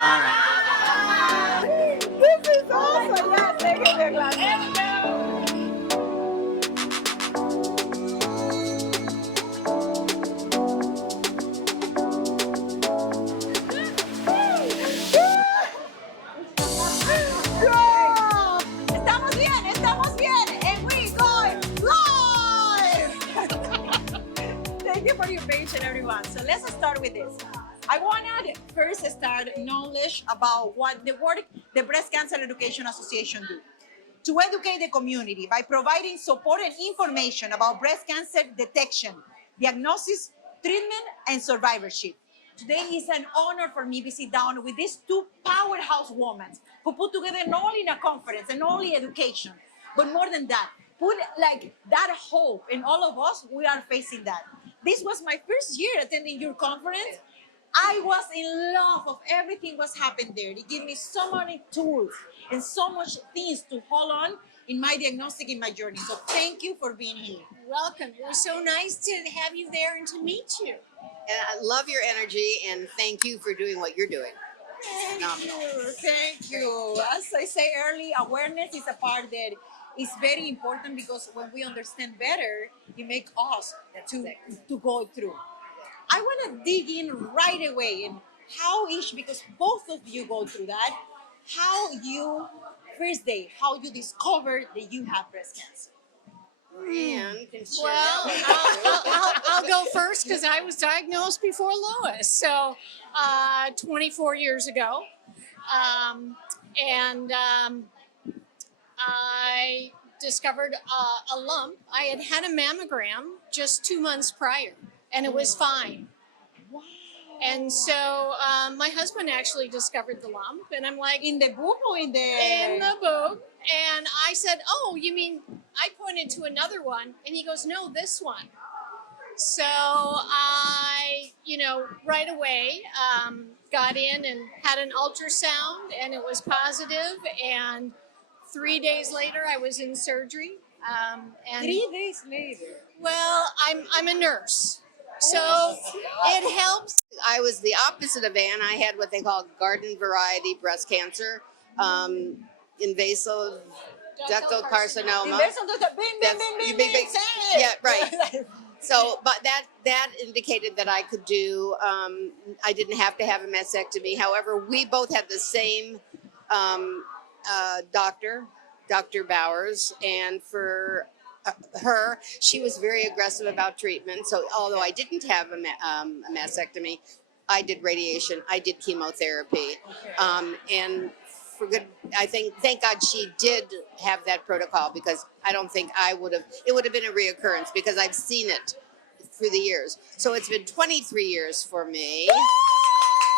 All right. This is awesome. Yes, thank you, Douglas. Yeah. Estamos bien, and we going live. Thank you for your patience, everyone. So let's start with this. I want to first start knowledge about what the work the Breast Cancer Education Association do. To educate the community by providing support and information about breast cancer detection, diagnosis, treatment, and survivorship. Today is an honor for me to sit down with these two powerhouse women who put together not only a conference and not only education, but more than that, put like that hope in all of us. We are facing that. This was my first year attending your conference. I was in love of everything was happening there. It gave me so many tools and so much things to hold on in my diagnostic, in my journey. So thank you for being here. Welcome. It was so nice to have you there and to meet you. And I love your energy, and thank you for doing what you're doing. Thank you. As I say early, awareness is a part that is very important because when we understand better, it makes us to go through. I want to dig in right away and how each, because both of you go through that, how you, first day, how you discovered that you have breast cancer. And Well, I'll go first because I was diagnosed before Lois, so 24 years ago. I discovered a lump. I had had a mammogram just 2 months prior, and it was fine. Wow. And so my husband actually discovered the lump, and I'm like, In the boob or in the... in the boob. And I said, oh, you mean, I pointed to another one, and he goes, no, this one. So I, right away got in and had an ultrasound, and it was positive, and 3 days later I was in surgery. And 3 days later. well, I'm a nurse, so it helps. I was the opposite of Ann. I had what they call garden variety breast cancer, invasive ductal carcinoma. Yeah, right. So, but that indicated that I could do. I didn't have to have a mastectomy. However, we both had the same doctor, Dr. Bowers, and for her, she was very aggressive about treatment. So, although I didn't have a mastectomy, I did radiation, I did chemotherapy, and for good. Thank God she did have that protocol, because I don't think I would have. It would have been a reoccurrence because I've seen it through the years. So it's been 23 years for me.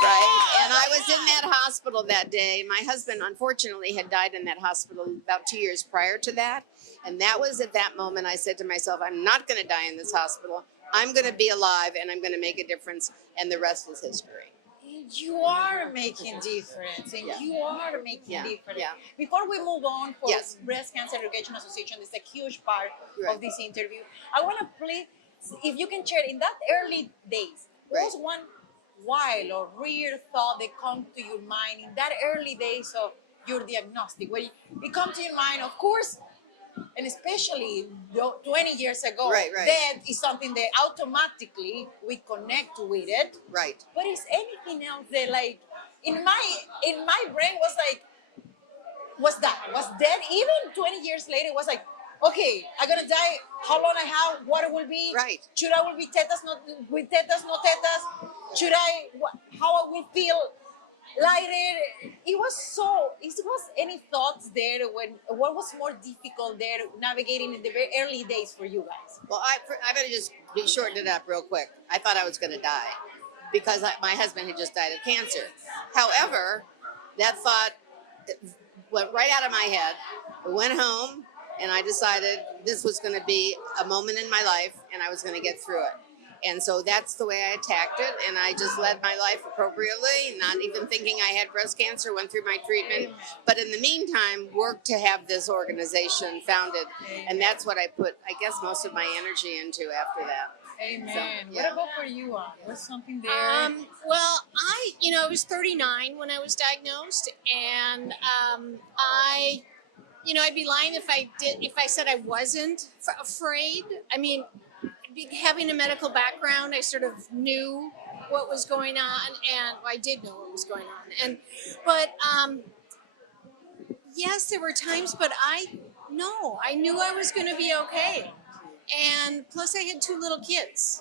Right. And I was in that hospital that day. My husband, unfortunately, had died in that hospital about 2 years prior to that. And that was at that moment I said to myself, I'm not going to die in this hospital. I'm going to be alive, and I'm going to make a difference. And the rest is history. You are making difference, and you are making difference. Yeah. Before we move on for Yes. Breast Cancer Education Association, this is a huge part Right. of this interview. I want to please, if you can share, in that early days, what was one wild or weird thought that come to your mind in that early days of your diagnostic? When it comes to your mind, of course, and especially 20 years ago, Right. that is something that automatically we connect with it. Right. But is anything else that, like, in my brain was like, was dead? Even 20 years later, it was like, okay, I'm gonna die. How long I have? What it will be? Right. Should I will be tetas? Not with tetas? No tetas? Should I? How I will feel? Lighter. It was any thoughts there when? What was more difficult there navigating in the very early days for you guys? Well, I better just shorten it up real quick. I thought I was going to die because my husband had just died of cancer. However, that thought went right out of my head. I went home, and I decided this was going to be a moment in my life, and I was going to get through it. And so that's the way I attacked it, and I just led my life appropriately, not even thinking I had breast cancer, went through my treatment. But in the meantime, worked to have this organization founded, and that's what I put, I guess, most of my energy into after that. Amen. So, yeah. What about for you, Ann? Was something there? Well, I was 39 when I was diagnosed, and I'd be lying if I said I wasn't afraid. I mean, having a medical background, I sort of knew what was going on, and I did know what was going on. But yes, there were times, but I knew I was going to be okay. And plus, I had 2 little kids,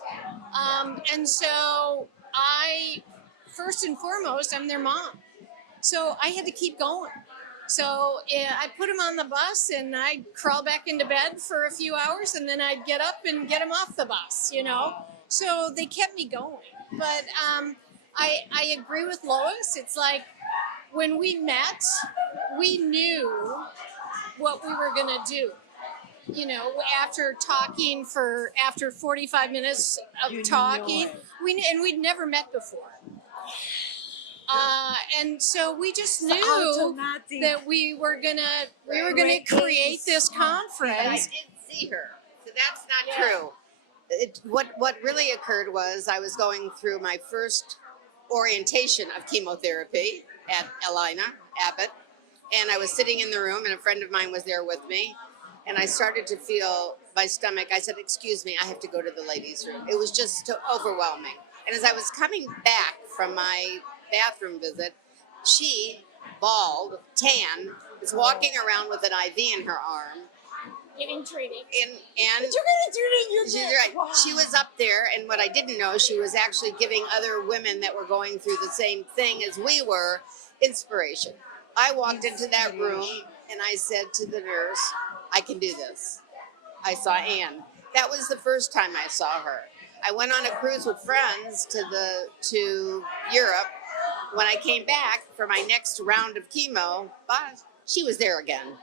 and so first and foremost, I'm their mom, so I had to keep going. So I put them on the bus, and I'd crawl back into bed for a few hours, and then I'd get up and get them off the bus, So they kept me going. But I agree with Lois. It's like when we met, we knew what we were going to do. After 45 minutes of talking, we'd never met before. And so we just knew that we were gonna create this conference. But I did see her, so that's not true. What really occurred was I was going through my first orientation of chemotherapy at Elina Abbott, and I was sitting in the room, and a friend of mine was there with me, and I started to feel my stomach. I said, "Excuse me, I have to go to the ladies' room." It was just so overwhelming. And as I was coming back from my bathroom visit, she, bald, tan, is walking around with an IV in her arm. Getting treated. And You're getting treated. she's right. Wow. She was up there, and what I didn't know, she was actually giving other women that were going through the same thing as we were inspiration. I walked into that room, and I said to the nurse, "I can do this." I saw Ann. That was the first time I saw her. I went on a cruise with friends to Europe. When I came back for my next round of chemo, she was there again.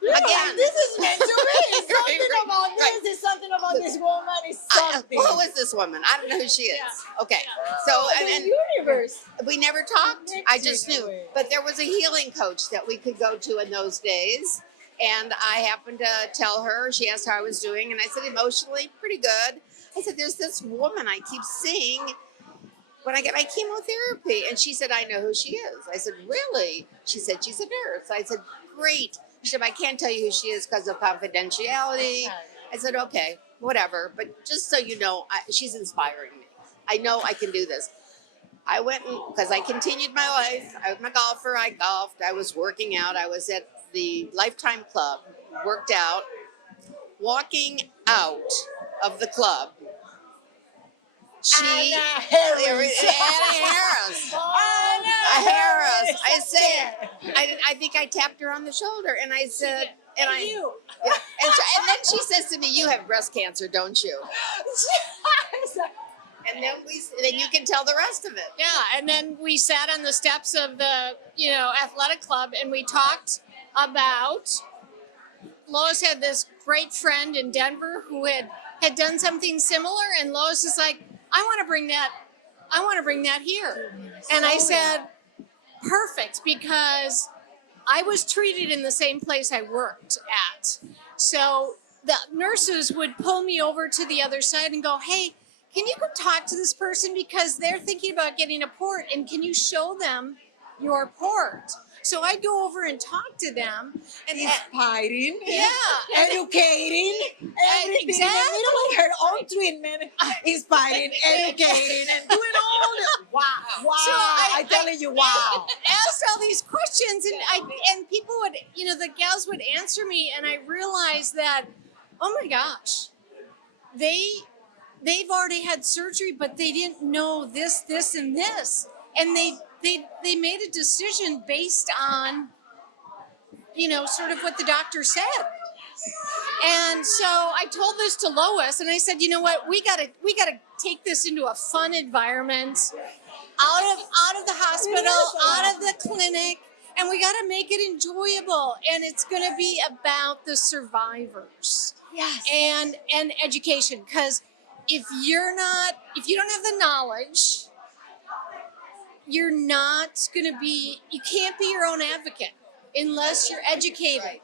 Again. This is meant to be. It's something Right, about this. right. It's something about this woman. It's something. Who is this woman? I don't know who she is. Yeah. Okay. So, and universe. we never talked. I just Mixing knew. away. But there was a healing coach that we could go to in those days. And I happened to tell her, she asked how I was doing. And I said, emotionally, pretty good. I said, there's this woman I keep seeing when I get my chemotherapy. And she said, I know who she is. I said, really? She said, she's a nurse. I said, great. She said, I can't tell you who she is because of confidentiality. I said, okay, whatever. But just so you know, she's inspiring me. I know I can do this. I went because I continued my life. I'm a golfer. I golfed. I was working out. I was at the Lifetime Club, worked out. Walking out of the club, Anna Harris. I said, I think I tapped her on the shoulder, and I said, and then she says to me, "You have breast cancer, don't you?" And then you can tell the rest of it. Yeah, and then we sat on the steps of the athletic club, and we talked about. Lois had this great friend in Denver who had done something similar, and Lois is like, I want to bring that here. And I said, perfect, because I was treated in the same place I worked at. So the nurses would pull me over to the other side and go, hey, can you go talk to this person because they're thinking about getting a port, and can you show them your port? So I'd go over and talk to them. And Inspiring. Yeah. Educating. Everything. Exactly. Like her own treatment. Inspiring, educating, and doing all the wow. So I'm telling you, wow. Asked all these questions, and people would, the gals would answer me, and I realized that, oh my gosh, they've already had surgery, but they didn't know this, and this, and they made a decision based on, sort of what the doctor said. And so I told this to Lois, and I said, you know what, we gotta take this into a fun environment, out of the hospital, out of the clinic, and we gotta make it enjoyable. And it's gonna be about the survivors. Yes. And education, because if you don't have the knowledge, you can't be your own advocate unless you're educated. Right.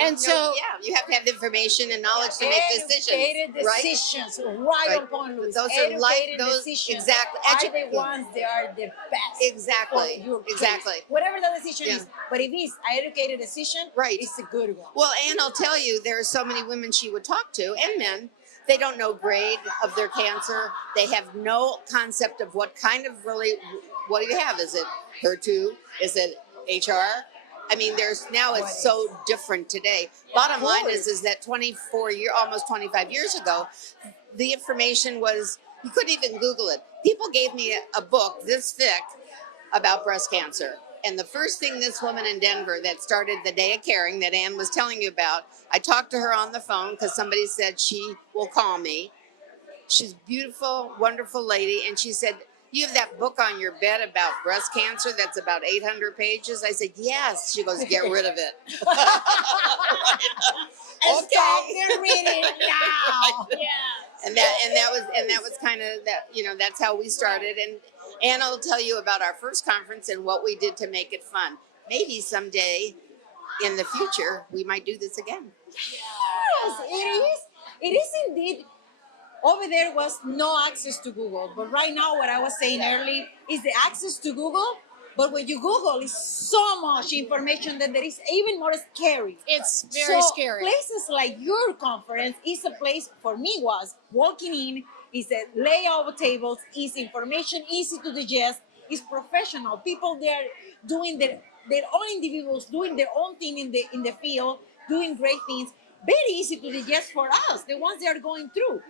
And so, you have to have information and knowledge to make decisions. Educated right? decisions, right on point, Luis. Those are Educated those decisions exactly. are the ones that are the best. Exactly. For your case. Exactly. Whatever the decision is, but if it's an educated decision, Right. it's a good one. Well, Ann, I'll tell you, there are so many women she would talk to, and men. They don't know grade of their cancer. They have no concept of what kind of what do you have? Is it HER2? Is it HR? I mean, it's so different today. Bottom line is that almost 25 years ago, the information was, you couldn't even Google it. People gave me a book this thick about breast cancer. And the first thing this woman in Denver that started the Day of Caring that Ann was telling you about, I talked to her on the phone because somebody said she will call me. She's a beautiful, wonderful lady. And she said, you have that book on your bed about breast cancer that's about 800 pages? I said, yes. She goes, get rid of it. Stop reading now. yeah. And that was kind of that, that's how we started. And Anna will tell you about our first conference and what we did to make it fun. Maybe someday in the future, we might do this again. Yes, it is. It is indeed. Over there was no access to Google. But right now, what I was saying earlier is the access to Google. But when you Google, it's so much information that there is even more scary. It's very scary. Places like your conference is a place, for me, was walking in, is a layout of tables, is information easy to digest, is professional. People there doing their own individuals, doing their own thing in the field, doing great things. Very easy to digest for us, the ones that are going through.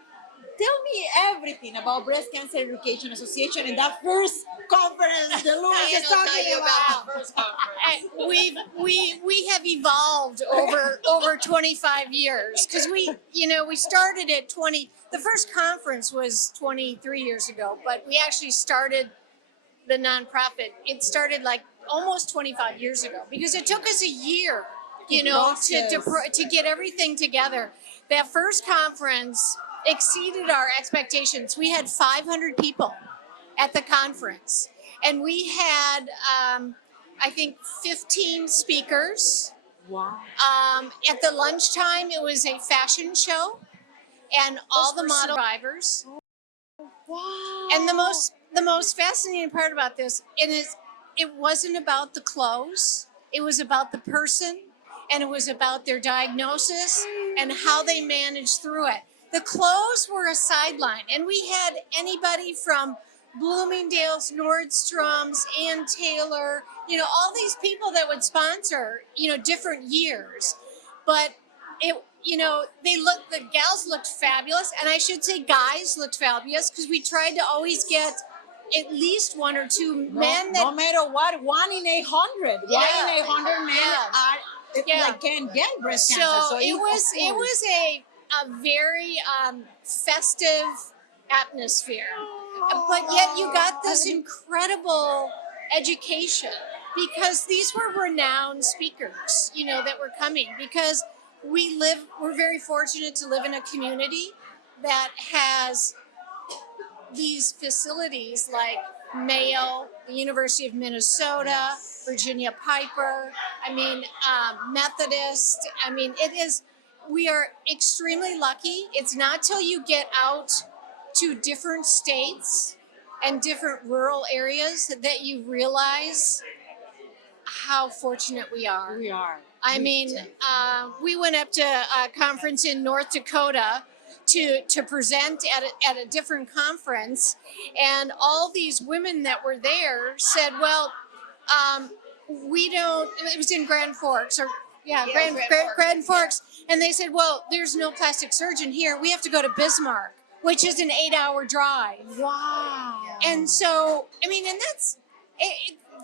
Tell me everything about Breast Cancer Education Association and that first conference that Luis is talking about. We have evolved over 25 years because we started at 20. The first conference was 23 years ago, but we actually started the nonprofit. It started like almost 25 years ago because it took us a year, to get everything together. That first conference exceeded our expectations. We had 500 people at the conference, and we had, I think, 15 speakers. Wow. At the lunchtime, it was a fashion show, and all the model survivors. Wow. And the most fascinating part about this it wasn't about the clothes. It was about the person, and it was about their diagnosis and how they managed through it. The clothes were a sideline, and we had anybody from Bloomingdale's, Nordstrom's, Ann Taylor, all these people that would sponsor, different years. But the gals looked fabulous, and I should say guys looked fabulous because we tried to always get at least one or two men that, no matter what, 1 in 800. Yeah. 1 in 800 men can get breast cancer. So it was a very festive atmosphere, but yet you got this incredible education because these were renowned speakers, that were coming because we're very fortunate to live in a community that has these facilities like Mayo, the University of Minnesota, Virginia Piper, Methodist. We are extremely lucky. It's not till you get out to different states and different rural areas that you realize how fortunate we are. We are. We went up to a conference in North Dakota to present at a different conference, and all these women that were there said, well, it was in Grand Forks, Grand Forks, and they said, well, there's no plastic surgeon here. We have to go to Bismarck, which is an 8-hour drive. Wow. And so, and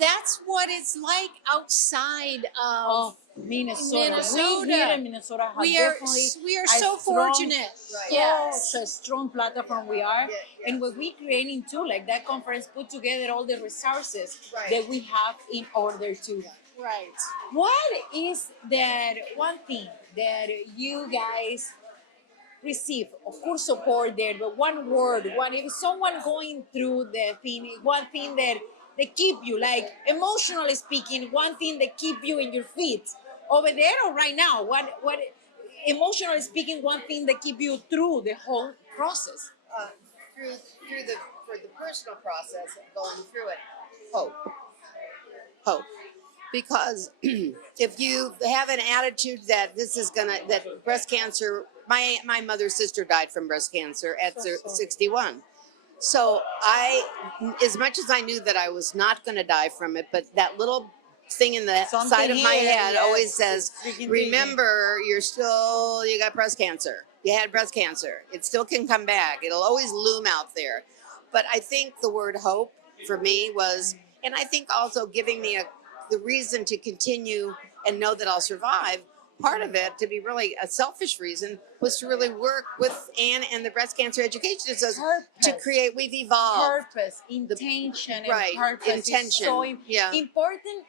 that's what it's like outside of Minnesota. We here in Minnesota have we are so fortunate. Such a strong platform we are. And what we creating too, like that conference put together all the resources that we have in order to. Right. What is that one thing that you guys receive? Of course, support there, but one word, if someone going through the thing, one thing that they keep you, like emotionally speaking, one thing that keep you in your feet over there or right now? What emotionally speaking, one thing that keep you through the whole process? Through the for the personal process of going through it, hope, because if you have an attitude that that breast cancer, my mother's sister died from breast cancer at 61. So as much as I knew that I was not going to die from it, but that little thing in the side of my head always says, remember, you got breast cancer. You had breast cancer. It still can come back. It'll always loom out there. But I think the word hope for me was, and I think also giving me the reason to continue and know that I'll survive. Part of it, to be really a selfish reason, was to really work with Ann and the Breast Cancer Education Association to create. We've evolved. Purpose, intention, right. and purpose Intention. is so important.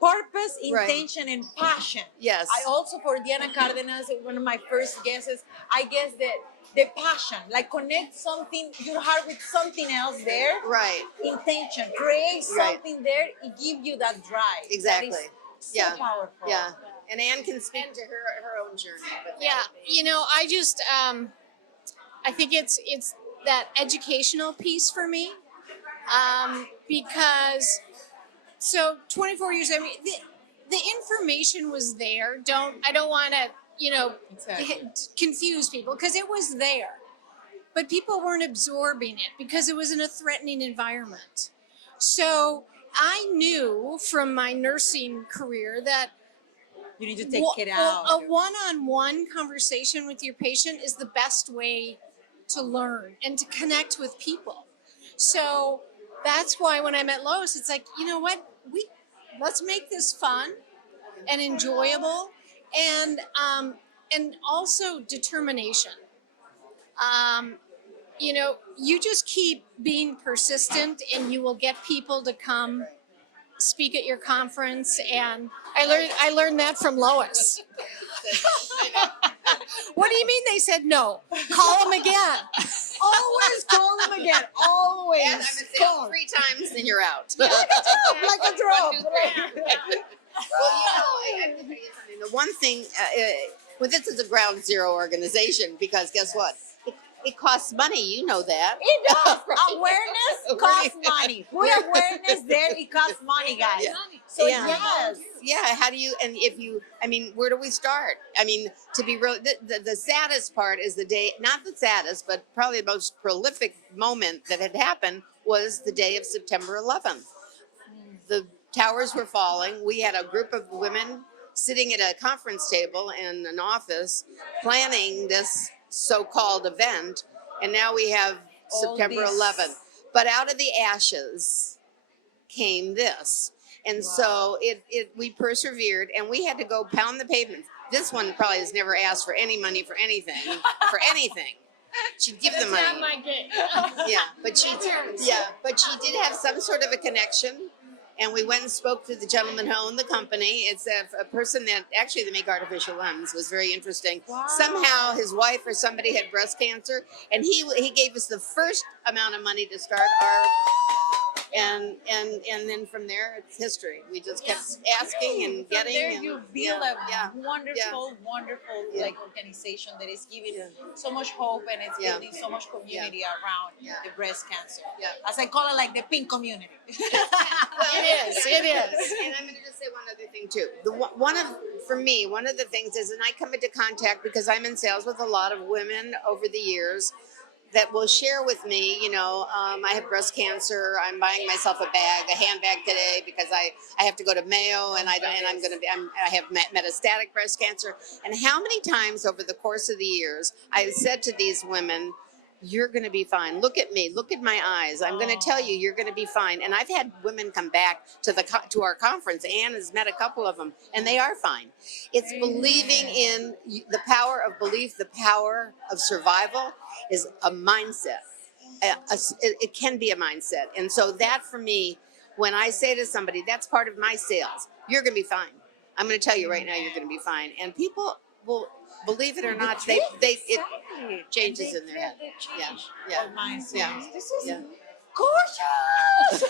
Purpose, intention, and passion. Yes. I also, for Diana Cardenas, one of my first guesses, I guess that the passion, like connect something, your heart with something else there. Right. Intention, create something there, it gives you that drive. Exactly. That is so powerful. Yeah. And Ann can speak to her own journey. But I just, I think it's that educational piece for me, because, so 24 years, I mean, the information was there. I don't want to, confuse people, because it was there, but people weren't absorbing it because it was in a threatening environment. So I knew from my nursing career that you need to take it out. A one-on-one conversation with your patient is the best way to learn and to connect with people. So that's why when I met Lois, it's like, you know what? Let's make this fun and enjoyable, and also determination. You just keep being persistent, and you will get people to come speak at your conference. And I learned that from Lois. What do you mean they said no? Call them again. Always call them again. Always. And I would say 3 times, then you're out. Like a drop. Well, I can tell you something. The one thing, this is a ground zero organization, because guess what? It costs money. You know that. It does. Awareness costs money. Put awareness there. It costs money, guys. Yeah. So yes. Yeah. How do you? And where do we start? I mean, to be real, the saddest part is the day. Not the saddest, but probably the most prolific moment that had happened was the day of September 11th. The towers were falling. We had a group of women sitting at a conference table in an office planning this so-called event, and now we have September 11th. But out of the ashes came this, and so we persevered, and we had to go pound the pavement. This one probably has never asked for any money for anything, She'd give the money. Not my game. But she did have some sort of a connection. And we went and spoke to the gentleman who owned the company. It's a person that actually they make artificial limbs. Was very interesting. Wow. Somehow his wife or somebody had breast cancer, and he gave us the first amount of money to start our. And then from there it's history. We just kept asking and getting. There and, you build a wonderful like organization that is giving so much hope, and it's building so much community around the breast cancer. As I call it, like the pink community. It is. And I'm going to just say one other thing too. One of the things is, and I come into contact because I'm in sales with a lot of women over the years that will share with me, I have breast cancer. I'm buying myself a handbag today because I have to go to Mayo, and I have metastatic breast cancer. And how many times over the course of the years I've said to these women, you're going to be fine. Look at me. Look at my eyes. I'm going to tell you, you're going to be fine. And I've had women come back to our conference. Ann has met a couple of them, and they are fine. It's believing in the power of belief, the power of survival is a mindset. It can be a mindset. And so that for me, when I say to somebody, that's part of my sales, you're going to be fine. I'm going to tell you right now, you're going to be fine. And people will, believe it or not, it changes in their head. This is gorgeous.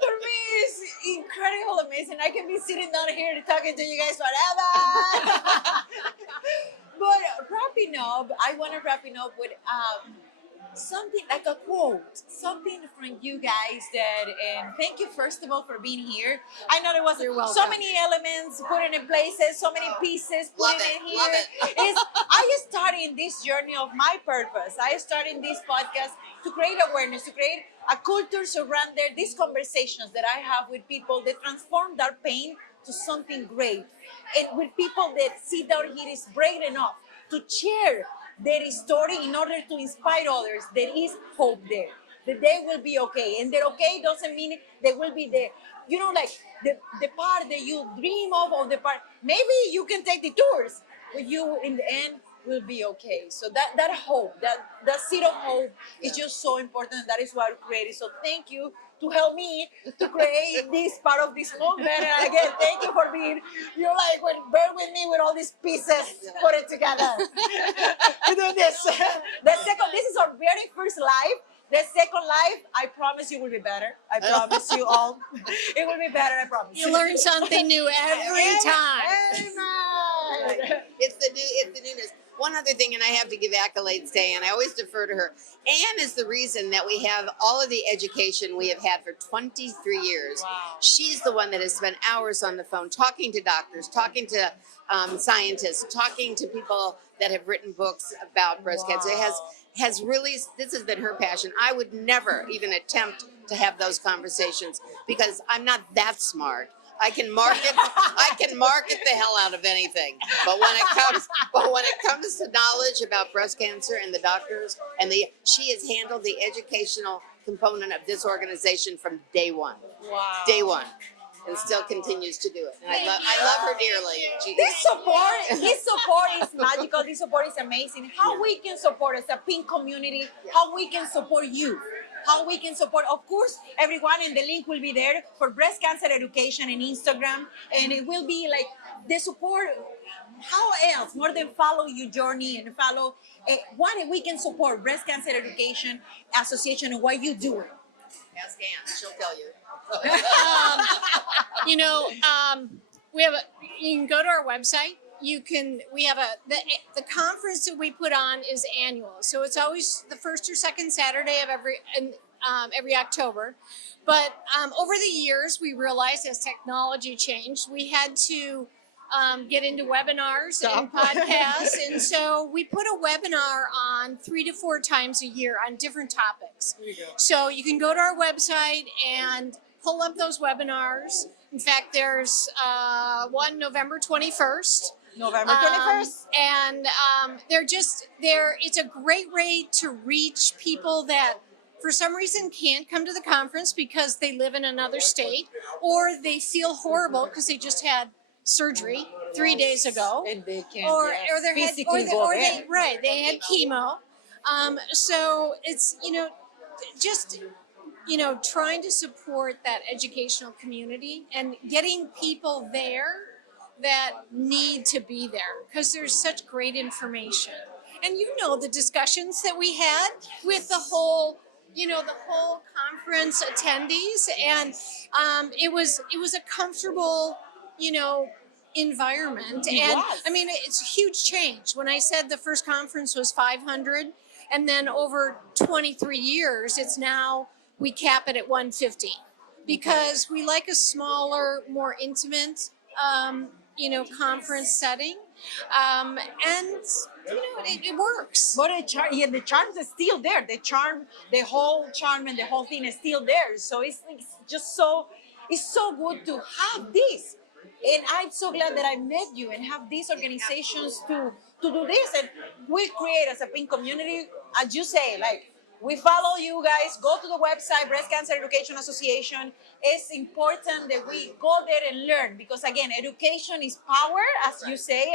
For me, it's incredible, amazing. I can be sitting down here talking to you guys forever. But wrapping up, I want to wrapping up with something like a quote, something from you guys that, and thank you first of all for being here. I know there was so many elements put in places, so many pieces put in here. Love it. I started this journey of my purpose. I started this podcast to create awareness, to create a culture surround there, these conversations that I have with people that transform their pain to something great. And with people that sit down here is brave enough to share their story in order to inspire others. There is hope there. That they will be okay. And that okay doesn't mean they will be there. You know, like the part that you dream of, or the part, maybe you can take the tours, but you in the end will be okay. So that hope, that seed of hope is just so important. That is why I created. So thank you to help me to create this part of this movement. And again, thank you for being, you're like, bear with me with all these pieces, put it together. We do this. This is our very first live. The second live, I promise you will be better. I promise you all. It will be better, I promise. You learn something new every time. Amen. It's the newness. One other thing, and I have to give accolades to Ann. I always defer to her. Ann is the reason that we have all of the education we have had for 23 years. Wow. She's the one that has spent hours on the phone talking to doctors, talking to scientists, talking to people that have written books about breast cancer. It has really, this has been her passion. I would never even attempt to have those conversations because I'm not that smart. I can market the hell out of anything. But when it comes to knowledge about breast cancer and the doctors she has handled the educational component of this organization from day one. Wow. Day one. And still continues to do it. And I love her dearly. This support is magical. This support is amazing. How we can support as a pink community, how we can support you, how we can support, of course, everyone, and the link will be there for breast cancer education and Instagram, and it will be like the support. How else more than follow your journey and follow what we can support breast cancer education association and what you doing. Ask Ann, she'll tell you. You can go to our website. We have the conference that we put on is annual. So it's always the first or second Saturday of every October. But over the years, we realized as technology changed, we had to get into webinars and podcasts. And so we put a webinar on 3 to 4 times a year on different topics. There you go. So you can go to our website and pull up those webinars. In fact, there's one November 21st. November 21st. And it's a great way to reach people that for some reason can't come to the conference because they live in another state, or they feel horrible because they just had surgery 3 days ago, And they can't they had chemo. So it's trying to support that educational community and getting people there that need to be there because there's such great information. And the discussions that we had with the whole conference attendees, and it was a comfortable, environment. And I mean, it's a huge change. When I said the first conference was 500, and then over 23 years, it's now we cap it at 150 because we like a smaller, more intimate, conference setting. And it works. But the charm is still there. The whole charm and the whole thing is still there. So it's just it's so good to have this. And I'm so glad that I met you and have these organizations to do this. And we create as a pink community, as you say, like we follow you guys, go to the website, Breast Cancer Education Association. It's important that we go there and learn because again, education is power, as you say.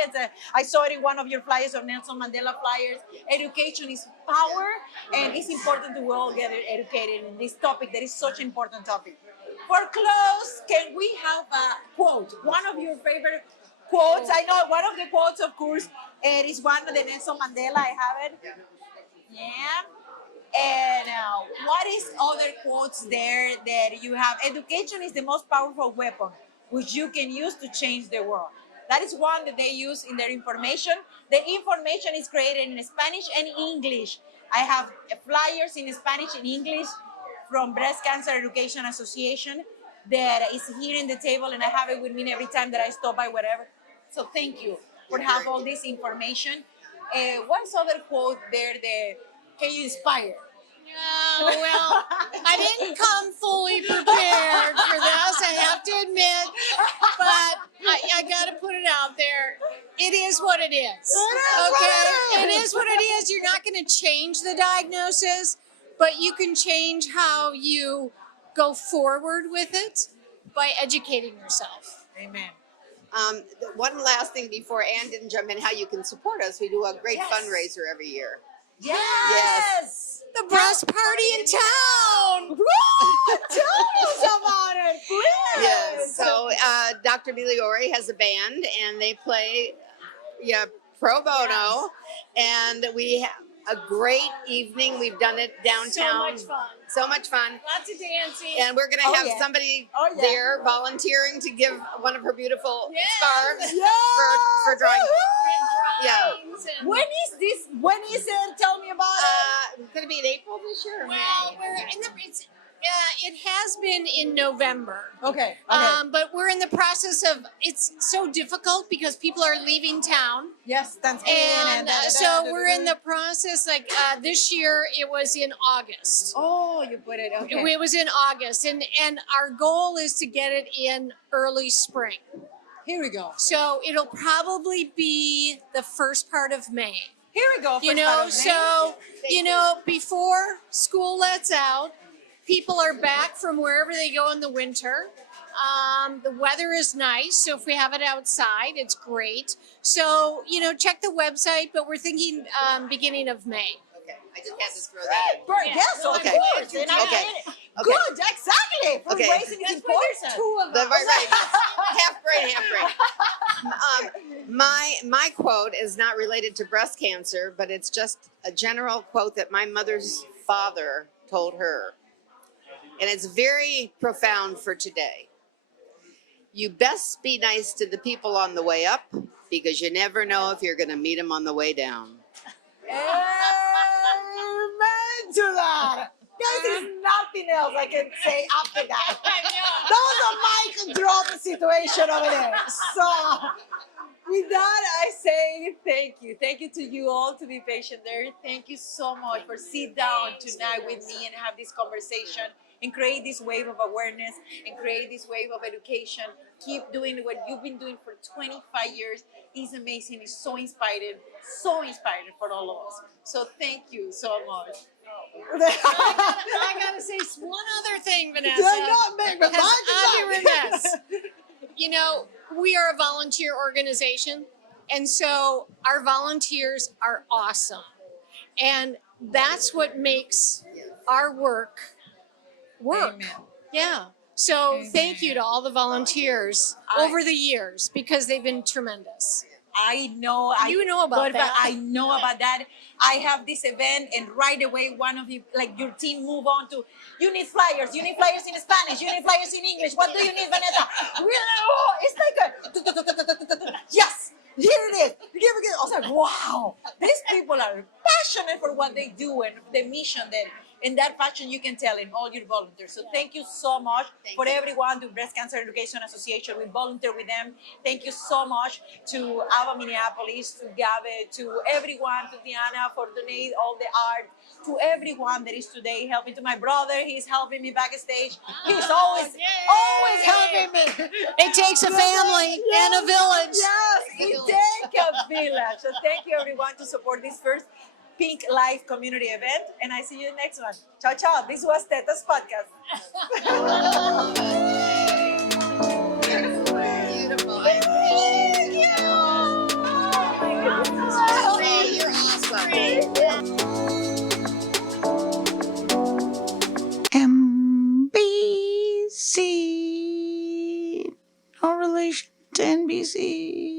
I saw it in one of your flyers or Nelson Mandela flyers. Education is power, and it's important to all get educated in this topic that is such an important topic. For close, can we have a quote? One of your favorite quotes. I know one of the quotes, of course, it is one of the Nelson Mandela. I have it. Yeah. And what is other quotes there that you have? Education is the most powerful weapon. which you can use to change the world. That is one that they use in their information. The information is created in Spanish and English. I have flyers in Spanish and English from Breast Cancer Education Association that is here in the table, and I have it with me every time that I stop by whatever. So thank you for have all this information. What's other quote there that can you inspire? Oh, well, I didn't come fully prepared for this, I have to admit, but I got to put it out there. It is what it is. Okay? It is what it is. You're not going to change the diagnosis, but you can change how you go forward with it by educating yourself. Amen. One last thing before Ann didn't jump in, how you can support us. We do a great Yes. fundraiser every year. Yes. The breast party in town. Tell us about it, please. Yes. So Dr. Miliori has a band, and they play pro bono, and we have a great evening. We've done it downtown. So much fun. Lots of dancing. And we're going to have yeah. somebody Oh, yeah. there volunteering to give one of her beautiful Yes. scarves Yes. for drawing. Yeah. When is this? When is it? Tell me about it. It's going to be in April this year. Or Well, May? we're in the. It has been in November. Okay. But we're in the process of. It's so difficult because people are leaving town, Yes, Thanksgiving. and so we're in the process. Like this year, it was in August. Oh, you put it. Okay. It was in August, and our goal is to get it in early spring. Here we go. So it'll probably be the first part of May. Here we go. You first part know, of May. so before school lets out, people are back from wherever they go in the winter. The weather is nice, so if we have it outside, it's great. So check the website, but we're thinking beginning of May. Okay. I just had to throw that in. Yeah. Yes, No, of I'm Okay. course. glad you And did. I'm Okay. in it. Okay. Good, exactly. Okay. Fundraising is That's why there's important. two of us. Right. Half brain. My quote is not related to breast cancer, but it's just a general quote that my mother's father told her. And it's very profound for today. You best be nice to the people on the way up, because you never know if you're going to meet them on the way down. Amen to that. Guys, there's nothing else I can say after that. That was a mic drop situation over there. So, with that, I say thank you. Thank you to you all to be patient there. Thank you so much for sitting down tonight with me and have this conversation and create this wave of awareness and create this wave of education. Keep doing what you've been doing for 25 years. It's amazing. It's so inspiring for all of us. So thank you so much. I gotta say one other thing, Vanessa. I'll be remiss. We are a volunteer organization, and so our volunteers are awesome, and that's what makes our work. Amen. Yeah. So Amen. thank you to all the volunteers over the years, because they've been tremendous. I know. You know about that. I know about that. I have this event, and right away, one of you, like your team, move on to. You need flyers. You need flyers in Spanish. You need flyers in English. What do you need, Vanessa? It's like a yes. Here it is. I was like, wow. These people are passionate for what they do and the mission that. In that passion, you can tell in all your volunteers. So thank you so much for everyone to Breast Cancer Education Association. We volunteer with them. Thank you so much to Ava Minneapolis, to Gabe, to everyone, to Diana for donate all the art, to everyone that is today helping. To my brother, he's helping me backstage. He's always helping me. It takes a family and a village. Yes, it takes a village. So thank you everyone to support this first Pink Life community event, and I see you in the next one. Ciao, ciao. This was TETAS Podcast. Beautiful. I appreciate you. Oh my goodness. Ray, you're awesome. MBC. No relation to NBC.